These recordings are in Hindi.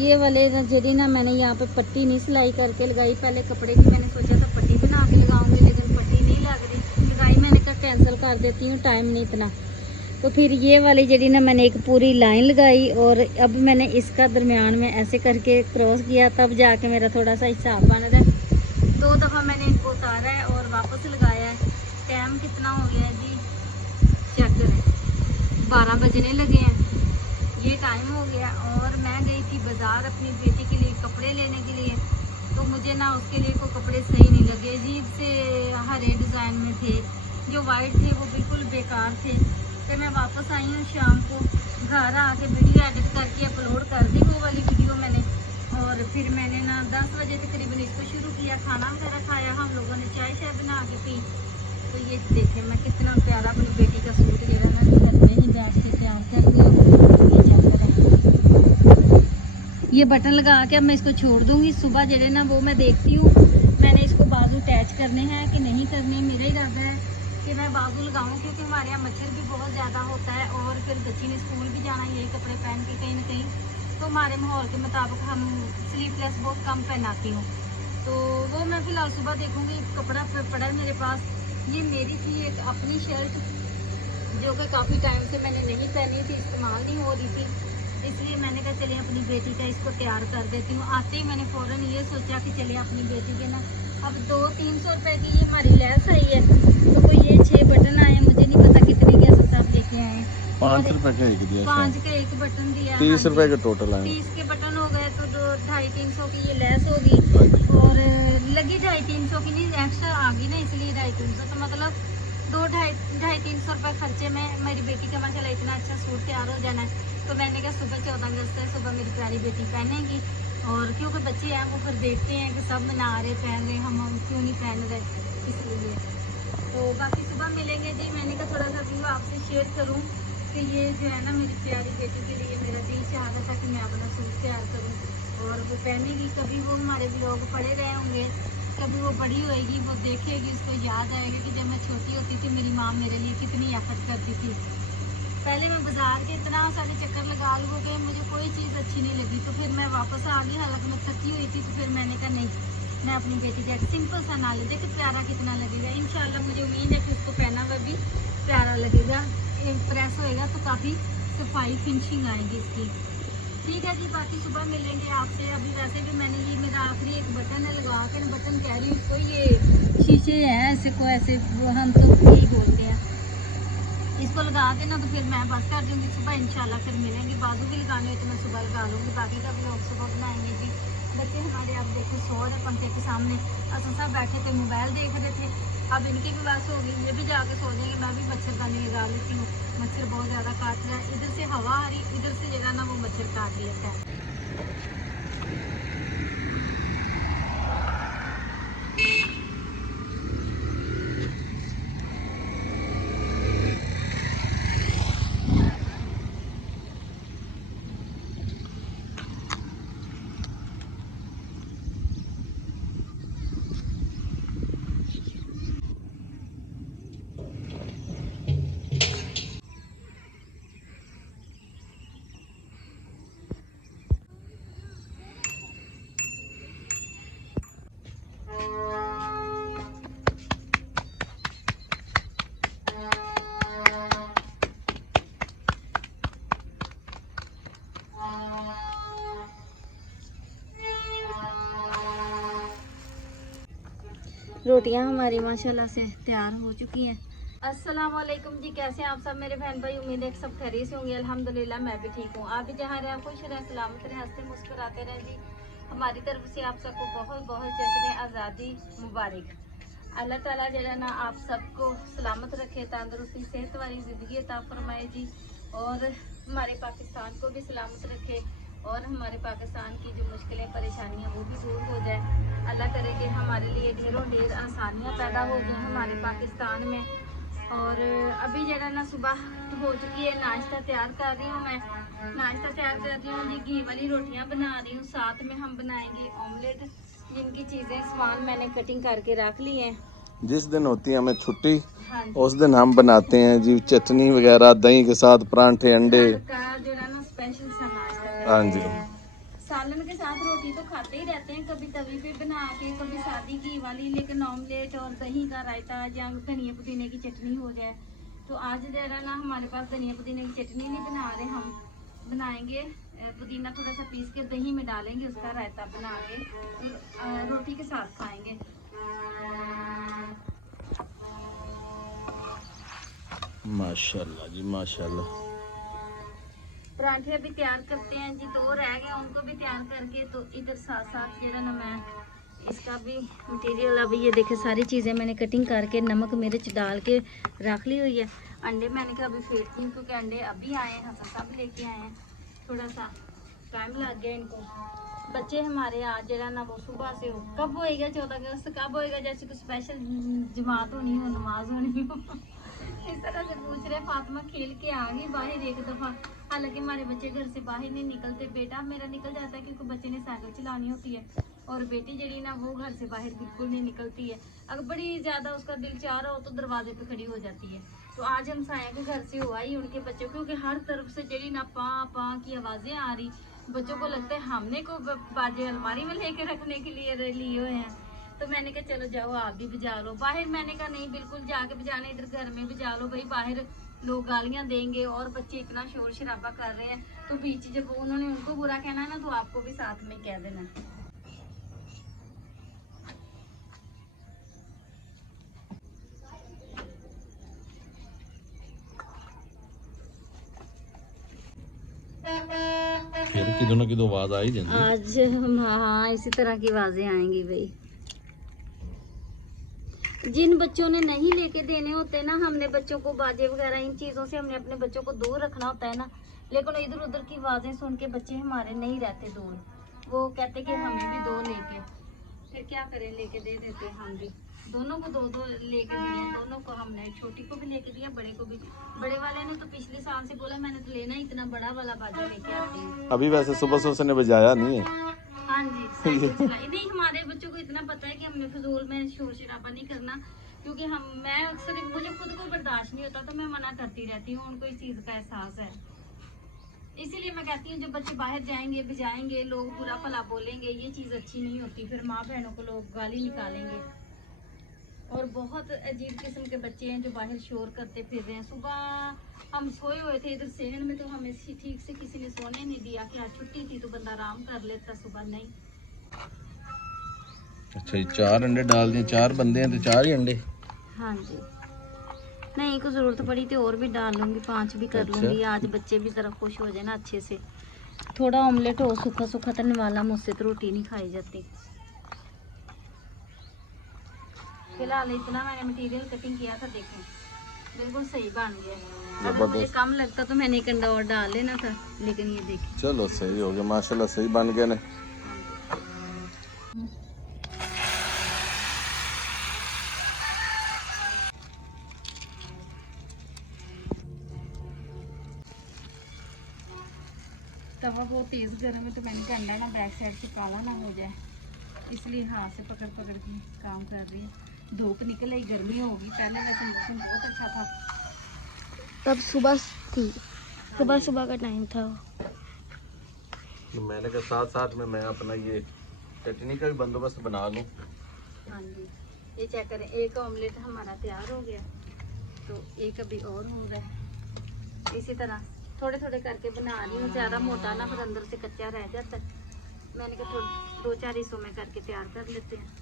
ये वाले जी ना मैंने यहाँ पे पट्टी नहीं सिलाई करके लगाई। पहले कपड़े की मैंने सोचा था पट्टी बना के लगाऊंगी, लेकिन पट्टी नहीं लग रही, लगाई। मैंने कहा कैंसिल कर देती हूँ, टाइम नहीं इतना। तो फिर ये वाली जी ना मैंने एक पूरी लाइन लगाई और अब मैंने इसका दरमियान में ऐसे करके क्रॉस किया, तब जाके मेरा थोड़ा सा हिसाब बन रहा है। 2 दफ़ा मैंने इनको उतारा है और वापस लगाया है। टाइम कितना हो गया है जी, चेक करें, 12 बजने लगे हैं, ये टाइम हो गया। और मैं गई थी बाज़ार अपनी बेटी के लिए कपड़े लेने के लिए, तो मुझे ना उसके लिए कोई कपड़े सही नहीं लगे, अजीब से हरे डिज़ाइन में थे, जो वाइट थे वो बिल्कुल बेकार थे। फिर मैं वापस आई हूँ शाम को, घर आके वीडियो एडिट करके अपलोड कर दी वो वाली वीडियो मैंने। और फिर मैंने ना 10 बजे तकरीबन इसको शुरू किया, खाना वगैरह खाया, हम लोगों ने चाय शाय बना के पी। तो ये देखें मैं कितना प्यारा अपनी बेटी का सूट जो है ना घर में ही बैठ के तैयार कर दिया। ये चेक करें, ये बटन लगा के अब मैं इसको छोड़ दूँगी। सुबह जो है ना वो मैं देखती हूँ मैंने इसको बाजू अटैच करने हैं कि नहीं करने। मेरा इरादा है कि मैं बाजू लगाऊं, क्योंकि हमारे यहाँ मच्छर भी बहुत ज़्यादा होता है और फिर बच्ची ने स्कूल भी जाना यही कपड़े पहन के कहीं ना कहीं, तो हमारे माहौल के मुताबिक हम स्लीवलेस बहुत कम पहनाती हूँ। तो वो मैं फ़िलहाल सुबह देखूँगी। कपड़ा पड़ा है मेरे पास, ये मेरी थी एक अपनी शर्ट जो कि काफ़ी टाइम से मैंने नहीं पहनी थी, इस्तेमाल नहीं हो रही थी, इसलिए मैंने कहा चलिए अपनी बेटी का इसको तैयार कर देती हूँ। आते ही मैंने फ़ौरन ये सोचा कि चलिए अपनी बेटी के ना, अब 200-300 रुपये की ये हमारी लैस आई है, तो कोई ये 6 बटन आए, मुझे नहीं पता कितने के सब लेके आए हैं। 5 रुपए का एक दिया, 5 का एक बटन दिया, 30 रुपए के टोटल आए। 30 के बटन हो गए, तो 250-300 की ये लैस होगी और लगी 250-300 की, नहीं एक्स्ट्रा आ गई ना, इसलिए 250-300, तो मतलब 200-250-300 रुपये खर्चे में मेरी बेटी का माशाल्लाह इतना अच्छा सूट तैयार हो जाना है। तो मैंने कहा सुबह 14 अगस्त है, सुबह मेरी प्यारी बेटी पहनेगी, और क्योंकि बच्चे हैं वो फिर देखते हैं कि सब बना रहे पहन रहे, हम क्यों नहीं पहन रहे, इसलिए। तो बाकी सुबह मिलेंगे जी। मैंने कहा थोड़ा सा व्यू आपसे शेयर करूं कि ये जो है ना मेरी प्यारी बेटी के लिए मेरा दिल चाह रहा था कि मैं अपना सूट तैयार करूं और वो पहनेगी। कभी वो हमारे ब्लॉग पढ़े रहे होंगे, कभी वो बड़ी होएगी वो देखेगी, उसको याद आएगा कि जब मैं छोटी होती थी मेरी माँ मेरे लिए कितनी एफर्ट करती थी। पहले मैं बाज़ार के इतना सारे चक्कर लगा लूँ कि मुझे कोई चीज़ अच्छी नहीं लगी, तो फिर मैं वापस आ गई, हालांकि मैं थकी हुई थी। तो फिर मैंने कहा नहीं, मैं अपनी बेटी का एक सिंपल सा ना ले, देख प्यारा कितना लगेगा। इंशाल्लाह मुझे उम्मीद है कि उसको पहना हुआ भी प्यारा लगेगा, प्रेस होएगा तो काफ़ी सफाई फिनिशिंग आएगी इसकी। ठीक है जी, बाकी सुबह मिलेंगे आपसे। अभी वैसे भी मैंने ये मेरा आखिरी एक बटन है लगा के, बटन कह रही हूँ इसको, ये शीशे हैं ऐसे को ऐसे, हम तो यही बोलते हैं, इसको लगा के ना तो फिर मैं बस कर दूँगी। सुबह इंशाल्लाह फिर मिलेंगे। बाजू भी लगाने हो तो मैं सुबह लगा लूँगी, बाकी का भी लोग सुबह बनाएंगे जी। बच्चे हमारे अब देखो सो रहे पंखे के सामने, असं सब बैठे थे मोबाइल देख रहे थे। अब इनकी भी बस होगी, ये भी जाके सो जाएंगे। मैं भी मच्छरदानी लगा लेती हूँ, मच्छर बहुत ज़्यादा काट रहा है। इधर से हवा आ रही, इधर से जगह ना वो मच्छर काट लेता है। रोटियां हमारी माशाल्लाह से तैयार हो चुकी हैं। अस्सलाम वालेकुम जी, कैसे हैं आप सब मेरे बहन भाई? उम्मीद है कि सब खैरियत से होंगे। अल्हम्दुलिल्लाह मैं भी ठीक हूँ। आप भी जहाँ रहें खुश रहें, सलामत रहें, हंसते मुस्कुराते रहें जी। हमारी तरफ से आप सबको बहुत बहुत जश्न आज़ादी मुबारक। अल्लाह ताला जो ना आप सबको सलामत रखे, तंदुरुस्ती सेहत वाली ज़िंदगी अता फरमाए जी, और हमारे पाकिस्तान को भी सलामत रखे, और हमारे पाकिस्तान की जो मुश्किलें परेशानियां वो भी दूर हो जाए। अल्लाह करे कि हमारे लिए ढेरों ढेर आसानियां पैदा हो जाएं हमारे पाकिस्तान में। और अभी जरा ना सुबह हो चुकी है, नाश्ता तैयार कर रही हूँ मैं। नाश्ता तैयार कर रही हूँ जी, घी वाली रोटियाँ बना रही हूँ, साथ में हम बनाएंगे ऑमलेट, जिनकी चीज़ें सामान मैंने कटिंग करके रख ली हैं। जिस दिन होती है हमें छुट्टी, हाँ उस दिन हम बनाते हैं जी चटनी वगैरह दही के साथ, परांठे, अंडे। का जो है ना स्पेशल सा नाश्ता हाँ करते जी, हैं। सालन के साथ रोटी तो खाते ही रहते हैं, कभी तवी पे बना के, कभी सादी घी वाली, लेकिन ऑमलेट और दही का रायता या धनिया पुदीने की चटनी हो जाए। तो आज जरा ना हमारे पास धनिया पुदीने की चटनी नहीं बना रहे, हम बनाएंगे पुदीना थोड़ा सा पीस के दही में डालेंगे, उसका रायता बना के रोटी के साथ खाएंगे। माशाल्लाह जी माशाल्लाह। पराठे अभी तैयार करते हैं जी, 2 रह गए, उनको भी तैयार करके तो इधर साथ साथ जरा ना मैं इसका भी मटेरियल, अभी ये देखे सारी चीज़ें मैंने कटिंग करके नमक मिर्च डाल के रख ली हुई है। अंडे मैंने कहा अभी फेंकती हूँ क्योंकि अंडे अभी आए हैं, हसन साहब लेके आए हैं, थोड़ा सा टाइम लग गया इनको। बच्चे हमारे आज जरा ना वो सुबह से हो, कब होएगा 14 अगस्त, कब होएगा जैसे कुछ स्पेशल जमात होनी हो, नमाज होनी हो इस तरह से पूछ रहे। फातिमा खेल के आ गई बाहर एक दफ़ा, हालांकि हमारे बच्चे घर से बाहर नहीं निकलते, बेटा मेरा निकल जाता है क्योंकि बच्चे ने साइकिल चलानी होती है, और बेटी जड़ी ना वो घर से बाहर बिल्कुल नहीं निकलती है। अगर बड़ी ज़्यादा उसका दिल चाह रहा हो तो दरवाजे पे खड़ी हो जाती है। तो आज हम साया के घर से हुआ ही उनके बच्चों, क्योंकि हर तरफ से जड़ी ना पा पा की आवाज़ें आ रही, बच्चों को लगता है हमने को बाजे अलमारी में लेके रखने के लिए लिए हुए हैं। तो मैंने कहा चलो जाओ आप भी बजा लो बाहर, मैंने कहा नहीं बिल्कुल जाके बजाने, इधर घर में बजा लो भाई, बाहर लोग गालियां देंगे और बच्चे इतना शोर शराबा कर रहे हैं, तो बीच जब उन्होंने उनको बुरा कहना है ना तो आपको भी साथ में कह देना। फिर किधर ना किधर आवाज आई जाती आज हम हाँ इसी तरह की आवाजें आएंगी भाई। जिन बच्चों ने नहीं लेके देने होते ना, हमने बच्चों को बाजे वगैरह इन चीज़ों से हमने अपने बच्चों को दूर रखना होता है ना, लेकिन इधर उधर की आवाज़ें सुन के बच्चे हमारे नहीं रहते दूर, वो कहते कि हमें भी 2 लेके, फिर क्या करें लेके दे देते हैं हम भी। दोनों को 2-2 लेके दिए, दोनों को हमने, छोटी को भी लेके दिया, बड़े को भी। बड़े वाले ने तो पिछले साल से बोला मैंने तो लेना, इतना बड़ा वाला बाजा लेके आती हूँ। अभी वैसे सुबह से उसने बजाया नहीं है। हाँ जी साइकिल चलाई नहीं, हमारे बच्चों को इतना पता है कि हमने फिजूल में शोर शराबा नहीं करना, क्योंकि मैं अक्सर मुझे खुद को बर्दाश्त नहीं होता तो मैं मना करती रहती हूँ, उनको इस चीज़ का एहसास है। इसीलिए मैं कहती हूँ जब बच्चे बाहर जाएंगे बजाएंगे, लोग बुरा भला बोलेंगे, ये चीज़ अच्छी नहीं होती, फिर माँ बहनों को लोग गाली निकालेंगे। और बहुत अजीब किस्म के बच्चे हैं जो बाहर शोर करते फिर रहे हैं। सुबह हम सोए हुए थे इधर सेहन में, तो हमें ठीक से किसी ने सोने नहीं दिया कि आज छुट्टी थी तो बंदा आराम कर लेता, सुबह नहीं। अच्छा ये 4 अंडे डाल दिए, 4 बंदे हैं तो 4 ही अंडे। हाँ जी, नहीं को ज़रूरत पड़ी तो और भी डाल लूँगी, 5 भी कर लूँगी। आज बच्चे भी ज़रा खुश हो जाए ना अच्छे से, थोड़ा ऑमलेट हो, सूखा सूखा तन वाला, मुझसे तो रोटी नहीं खाई जाती। फिलहाल इतना मैंने मटेरियल कटिंग किया था, देखें बिल्कुल सही बन गया। अगर मुझे कम लगता तो मैंने 1 अंडा और डाल लेना था, लेकिन ये देखें चलो सही हो गया माशाल्लाह, सही बन गया ने। तवा बहुत तेज़ गर्म है, तो मैंने कहा अंडा ना बैक साइड से काला ना हो जाए, इसलिए हाथ से पकड़ पकड़ के काम कर रही है। धूप निकल आई, गर्मी होगी, पहले वैसे मौसम बहुत अच्छा था, तब सुबह थी, सुबह का टाइम था। तो मैंने कहा साथ साथ में मैं अपना ये चटनी का भी बंदोबस्त बना लूँ। हाँ जी, ये चेक करें, एक ऑमलेट हमारा तैयार हो गया, तो एक अभी और हो रहा है। इसी तरह थोड़े थोड़े करके बना रही हूँ, ज़्यादा मोटा ना फिर अंदर से कच्चा रह जाता है। मैंने कहा थोड़ा 2-4 हिस्सों में करके तैयार कर लेते हैं।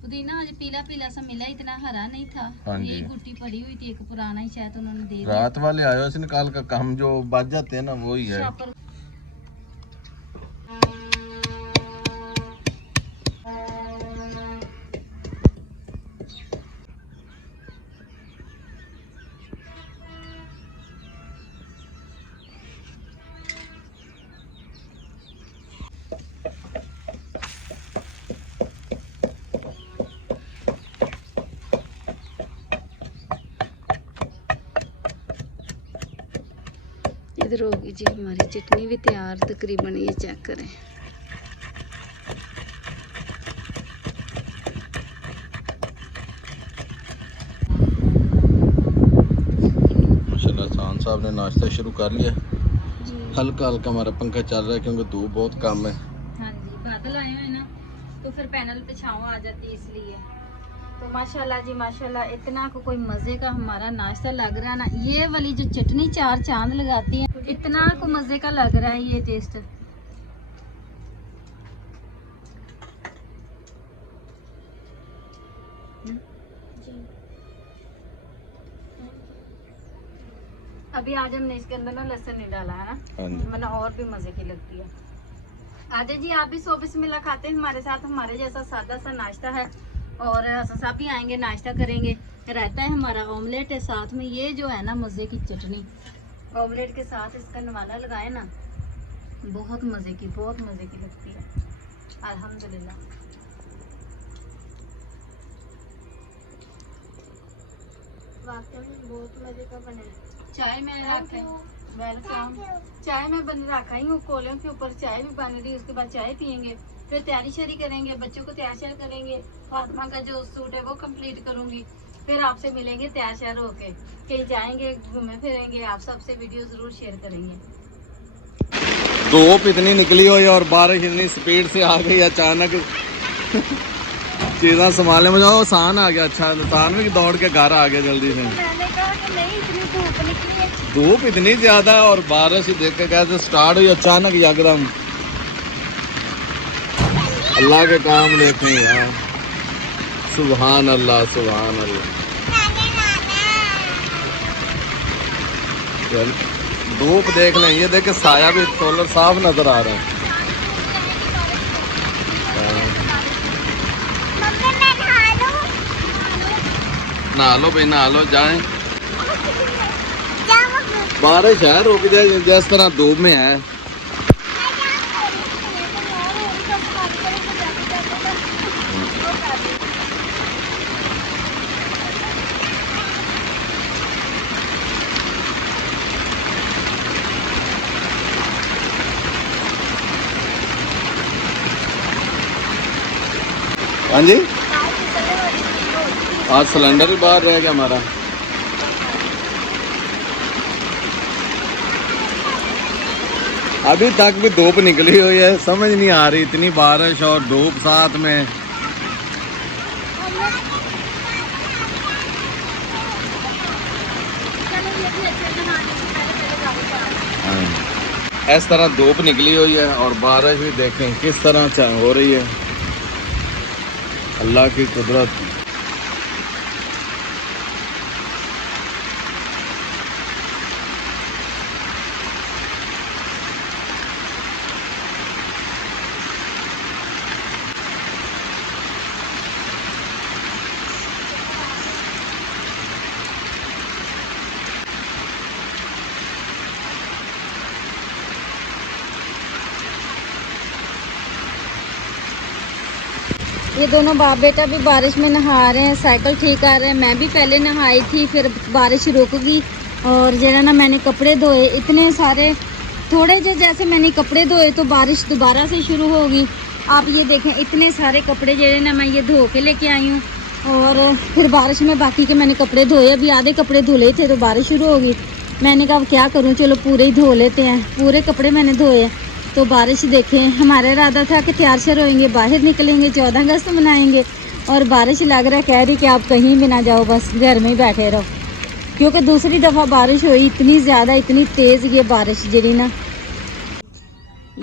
पुदीना आज पीला पीला सा मिला, इतना हरा नहीं था। हाँ जी। ये गुट्टी पड़ी हुई थी, एक पुराना ही शायद उन्होंने दे दिया। रात वाले आयो से निकाल का काम जो बच जाते हैं ना वो ही है। शापर इधर होगी जी हमारी चटनी भी तैयार तकरीबन, ये चेक करें। माशाल्लाह साहब ने नाश्ता शुरू कर लिया। जी हल्का हल्का हमारा पंखा चल रहा है क्योंकि धूप बहुत कम है। हाँ जी, बादल आए हुए हैं ना तो फिर पैनल पे छाँव आ जाती है इसलिए। तो माशाल्लाह जी माशाल्लाह, इतना को कोई मज़े का हमारा नाश्ता लग रहा है ना। ये वाली जो चटनी चार चांद लगाती है, इतना को मज़े का लग रहा है ये टेस्ट। अभी आज हमने इसके अंदर ना लहसुन नहीं डाला है ना, हाँ जी। वरना और भी मज़े की लगती है। आजा जी, आप भी सो बिस्मिल्लाह खाते हैं हमारे साथ। हमारे जैसा सादा सा नाश्ता है और हसन साहब भी आएंगे, नाश्ता करेंगे। रहता है हमारा ऑमलेट है साथ में, ये जो है ना मज़े की चटनी, ऑमलेट के साथ इसका नवाला लगाए ना, बहुत मज़े की, बहुत मज़े की लगती है अल्हम्दुलिल्लाह। वाकई में बहुत मजे का बना है। चाय में रखा, वेलकम। चाय में बन रखा ही हूँ, कोलों के ऊपर चाय भी बन रही है। उसके बाद चाय पियेंगे, फिर तैयारी शरी करेंगे, बच्चों को तैयार श्यार करेंगे। फातिमा का जो सूट है वो कंप्लीट करूंगी, फिर आपसे मिलेंगे तैयार श्यार होके, कहीं जाएंगे, घूमे फिरेंगे, आप सबसे वीडियो जरूर शेयर करेंगे। धूप इतनी निकली हुई और बारिश इतनी स्पीड से आ गई अचानक। चीज़ें संभालने में जाओ, आसान आ गया। अच्छा आसान में दौड़ के घर आ गया जल्दी से। मैंने कहा कि नहीं, इतनी धूप निकली है। धूप इतनी ज्यादा है और बारिश देख के कैसे स्टार्ट हुई अचानक एकदम। अल्लाह के काम देखें यार, सुभान अल्लाह सुभान अल्लाह। चल धूप देख लें, ये देखे साया भी सोलर साफ नजर आ रहा है। नहा लो भाई, नहा लो, जाएं। बारिश है, रुक जाए जिस तरह धूप में है। हाँ जी, आज सिलेंडर ही बाहर रह गया हमारा। अभी तक भी धूप निकली हुई है, समझ नहीं आ रही, इतनी बारिश और धूप साथ में। इस तरह धूप निकली हुई है और बारिश भी देखें किस तरह हो रही है। अल्लाह की कुदरत। ये दोनों बाप बेटा भी बारिश में नहा रहे हैं, साइकिल ठीक कर रहे हैं। मैं भी पहले नहाई थी, फिर बारिश रुक गई और जरा ना मैंने कपड़े धोए इतने सारे, थोड़े जैसे मैंने कपड़े धोए तो बारिश दोबारा से शुरू होगी। आप ये देखें, इतने सारे कपड़े जरे ना मैं ये धो के लेके आई हूँ और फिर बारिश में बाकी के मैंने कपड़े धोए। अभी आधे कपड़े धुले थे तो बारिश शुरू होगी। मैंने कहा क्या करूँ, चलो पूरे ही धो लेते हैं। पूरे कपड़े मैंने धोए तो बारिश देखें, हमारा इरादा था कि तैयार श्यार होएंगे, बाहर निकलेंगे, 14 अगस्त मनाएंगे, और बारिश लग रहा है, कह रही कि आप कहीं भी ना जाओ, बस घर में ही बैठे रहो। क्योंकि दूसरी दफ़ा बारिश हुई इतनी ज़्यादा, इतनी तेज़ ये बारिश जरी ना।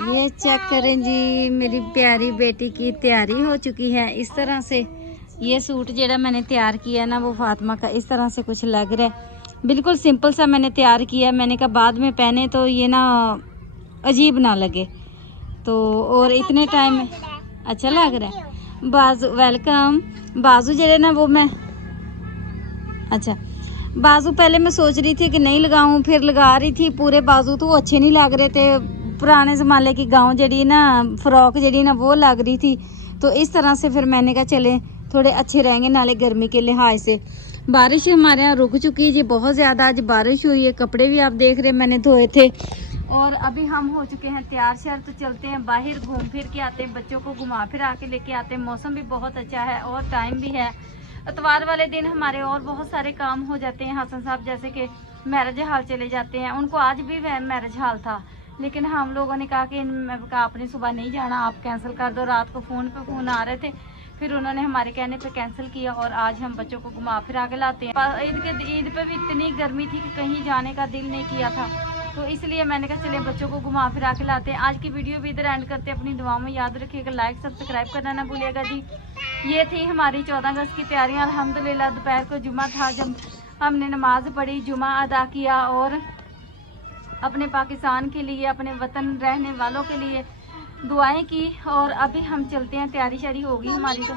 ये चेक करें जी, मेरी प्यारी बेटी की तैयारी हो चुकी है। इस तरह से ये सूट जेड़ा मैंने तैयार किया ना, वो फातिमा का इस तरह से कुछ लग रहा है। बिल्कुल सिंपल सा मैंने तैयार किया। मैंने कहा बाद में पहने तो ये ना अजीब ना लगे, तो और इतने टाइम में अच्छा लग रहा है। बाजू वेलकम, बाजू जरे ना वो मैं, अच्छा बाजू पहले मैं सोच रही थी कि नहीं लगाऊं, फिर लगा रही थी पूरे बाजू तो वो अच्छे नहीं लग रहे थे। पुराने ज़माने की गाउन जड़ी ना, फ्रॉक जड़ी ना वो लग रही थी, तो इस तरह से फिर मैंने कहा चले थोड़े अच्छे रहेंगे, नाले गर्मी के लिहाज से। बारिश हमारे यहाँ रुक चुकी है जी, बहुत ज़्यादा आज बारिश हुई है। कपड़े भी आप देख रहे हैं मैंने धोए थे और अभी हम हो चुके हैं तैयार श्यार, तो चलते हैं बाहर, घूम फिर के आते हैं, बच्चों को घुमा फिरा के लेके आते हैं। मौसम भी बहुत अच्छा है और टाइम भी है। इतवार वाले दिन हमारे और बहुत सारे काम हो जाते हैं हसन साहब, जैसे कि मैरिज हॉल चले जाते हैं। उनको आज भी मैरिज हॉल था, लेकिन हम लोगों ने कहा कि आपने सुबह नहीं जाना, आप कैंसिल कर दो। रात को फ़ोन पे फ़ोन आ रहे थे, फिर उन्होंने हमारे कहने पे कैंसिल किया और आज हम बच्चों को घुमा फिरा के लाते हैं। ईद पे भी इतनी गर्मी थी कि कहीं जाने का दिल नहीं किया था, तो इसलिए मैंने कहा चले बच्चों को घुमा फिरा के लाते हैं। आज की वीडियो भी इधर एंड करते हैं। अपनी दुआओं में याद रखिएगा, लाइक सब्सक्राइब करना ना भूलिएगा जी। ये थी हमारी 14 अगस्त की तैयारियाँ। अल्हम्दुलिल्लाह दोपहर को जुमा था, जब हमने नमाज पढ़ी, जुमा अदा किया और अपने पाकिस्तान के लिए, अपने वतन रहने वालों के लिए दुआएं की। और अभी हम चलते हैं, तैयारी शारी होगी हमारी तो।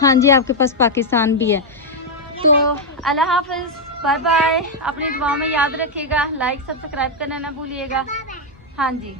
हाँ जी, आपके पास पाकिस्तान भी है। तो अल्लाह हाफ़िज़, बाय बाय। अपनी दुआओं में याद रखिएगा, लाइक सब्सक्राइब करना ना भूलिएगा। हाँ जी।